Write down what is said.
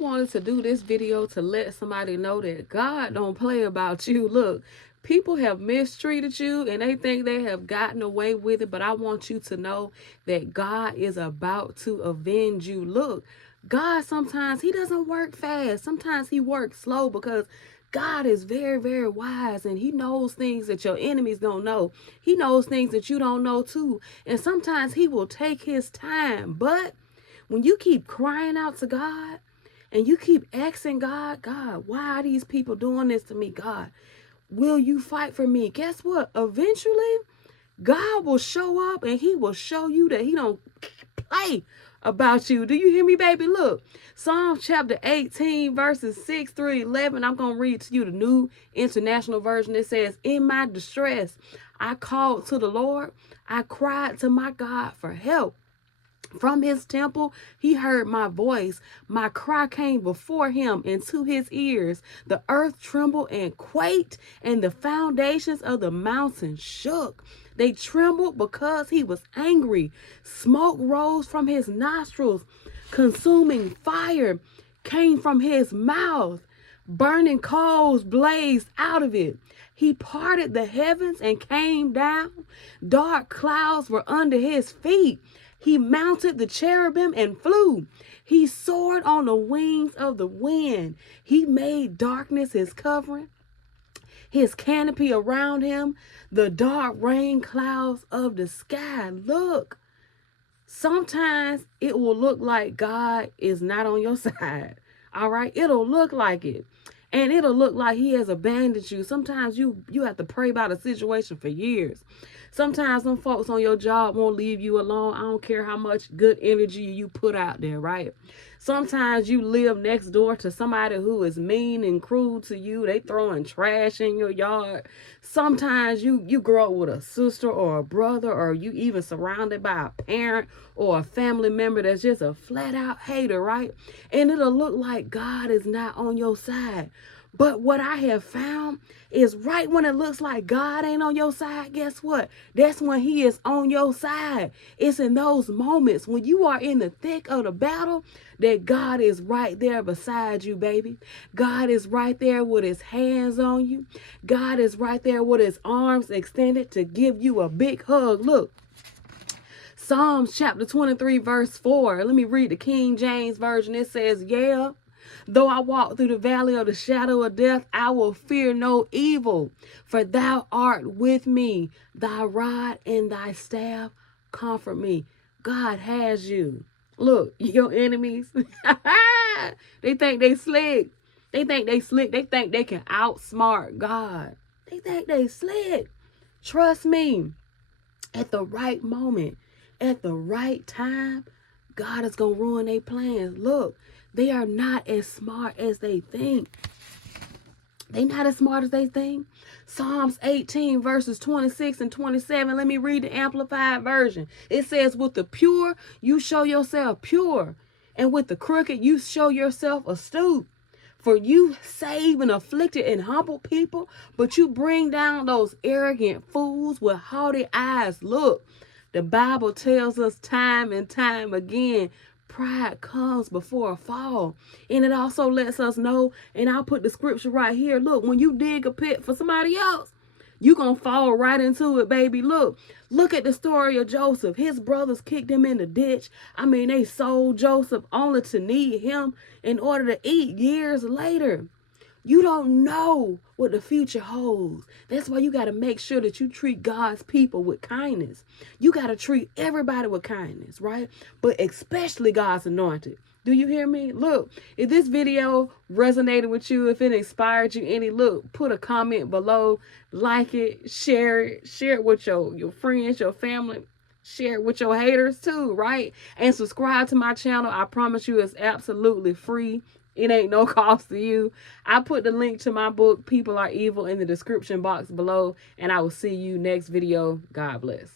wanted to do this video to let somebody know that God don't play about you. Look, people have mistreated you and they think they have gotten away with it, but I want you to know that God is about to avenge you. Look, God sometimes he doesn't work fast. Sometimes he works slow because God is very, very wise and he knows things that your enemies don't know. He knows things that you don't know too. And sometimes he will take his time. But when you keep crying out to God and you keep asking God, God, why are these people doing this to me? God, will you fight for me? Guess what? Eventually, God will show up and he will show you that he don't play about you. Do you hear me, baby? Look, Psalm chapter 18, verses 6 through 11. I'm going to read to you the New International Version. It says, in my distress, I called to the Lord. I cried to my God for help. From his temple, he heard my voice. My cry came before him into his ears. The earth trembled and quaked, and the foundations of the mountains shook. They trembled because he was angry. Smoke rose from his nostrils. Consuming fire came from his mouth. Burning coals blazed out of it. He parted the heavens and came down. Dark clouds were under his feet. He mounted the cherubim and flew. He soared on the wings of the wind. He made darkness his covering, his canopy around him, the dark rain clouds of the sky. Look, sometimes it will look like God is not on your side. All right? It'll look like it. And it'll look like he has abandoned you. Sometimes you have to pray about a situation for years. Sometimes them folks on your job won't leave you alone. I don't care how much good energy you put out there, right? Sometimes you live next door to somebody who is mean and cruel to you. They throwing trash in your yard. Sometimes you grow up with a sister or a brother, or you even surrounded by a parent or a family member that's just a flat out hater, right? And it'll look like God is not on your side. But what I have found is right when it looks like God ain't on your side, guess what? That's when he is on your side. It's in those moments when you are in the thick of the battle that God is right there beside you, baby. God is right there with his hands on you. God is right there with his arms extended to give you a big hug. Look, Psalms chapter 23, verse 4. Let me read the King James Version. It says, yeah, though I walk through the valley of the shadow of death, I will fear no evil, for thou art with me. Thy rod and thy staff comfort me. God has you. Look, your enemies, they think they slick. They think they slick. They think they can outsmart God. They think they slick. Trust me, at the right moment, at the right time, God is going to ruin their plans. Look, they are not as smart as they think. They not as smart as they think. Psalms 18 verses 26 and 27. Let me read the Amplified Version. It says, with the pure, you show yourself pure. And with the crooked, you show yourself astute. For you save and afflicted and humble people, but you bring down those arrogant fools with haughty eyes. Look, the Bible tells us time and time again, pride comes before a fall. And it also lets us know, and I'll put the scripture right here. Look, when you dig a pit for somebody else, you're going to fall right into it, baby. Look at the story of Joseph. His brothers kicked him in the ditch. I mean, they sold Joseph only to need him in order to eat years later. You don't know what the future holds. That's why you got to make sure that you treat God's people with kindness. You got to treat everybody with kindness, right? But especially God's anointed. Do you hear me? Look, if this video resonated with you, if it inspired you any, look, put a comment below, like it, share it with your friends, your family. Share it with your haters too, right? And subscribe to my channel. I promise you it's absolutely free. It ain't no cost to you. I put the link to my book, People Are Evil, in the description box below. And I will see you next video. God bless.